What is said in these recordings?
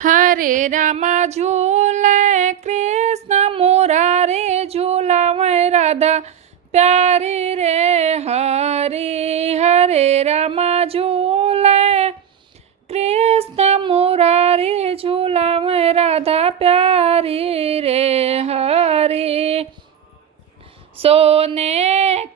हरे रामा झूले कृष्ण मुरारी झूलावे राधा प्यारी रे हरी। हरे रामा झूले कृष्ण मुरारी झूलावे राधा प्यारी रे हरी। सोने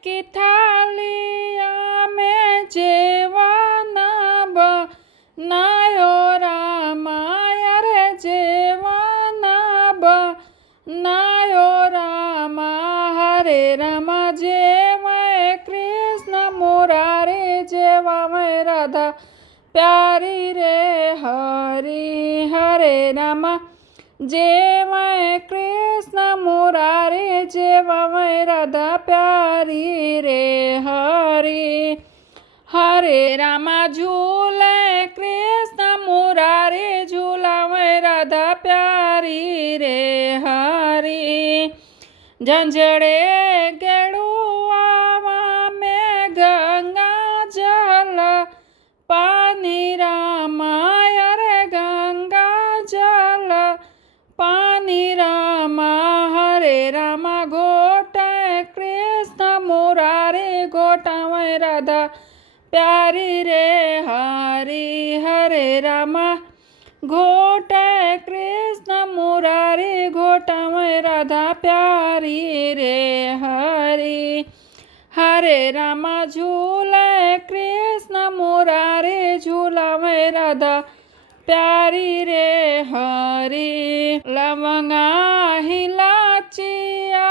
की थालिया में जेवाना बनायो रामाया रे जेवाना बनायो रामा। हरे रामा जेवै कृष्ण मुरारी जेवावै राधा प्यारी रे हरी। हरे रामा जेवै कृष्ण मुरारी जेवावै राधा प्यारी रे हरी। हरे रामा झूले कृष्ण मुरारी झूलावै राधा प्यारी रे हरी। झंझड़े गेड़ुआवा में गंगा जल पानी रामाया रे गंगा जल पानी रामा। हरे रामा घोटाए कृष्ण मुरारी घोटावै राधा प्यारी रे हरी। हरे रामा घोटाए कृष्ण मुरारी घोटावै राधा प्यारी रे हरी। हरे रामा झूले कृष्ण मुरारी झूलावै राधा प्यारी रे हरी। लवंगा हिलाचिया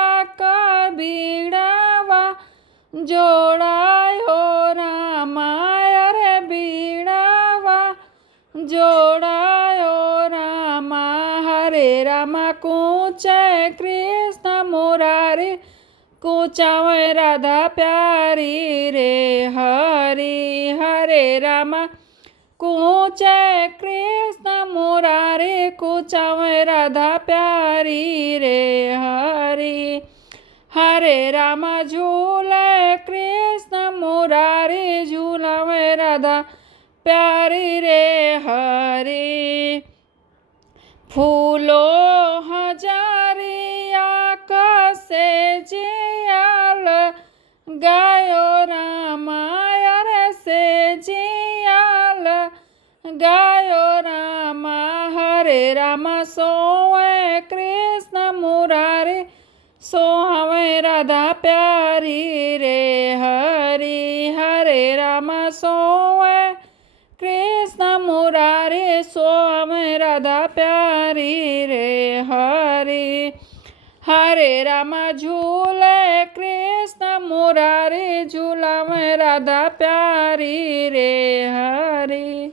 बीड़ावा जोड़ायो रामाया रे बीड़ावा जोड़ायो रामा। हरे रामा कूचे कृष्ण मुरारी कूचावै राधा प्यारी रे हरी। हरे रामा कूचे कृष्ण मुरारी कूचावै राधा प्यारी रे हरी। हरे रामा झूले कृष्ण मुरारी झूलावै राधा प्यारी रे हरी। फूलो हजारिया कसे जियाल गायो रामाया रे से जियाल गायो रामा। हरे रामा सोवै कृष्ण मुरारी सोहावै राधा प्यारी रे हरी। हरे रामा सोवै कृष्ण मुरारी सोहावै राधा प्यारी रे हरी। हरे रामा झूले कृष्ण मुरारी झूलावै राधा प्यारी रे हरी।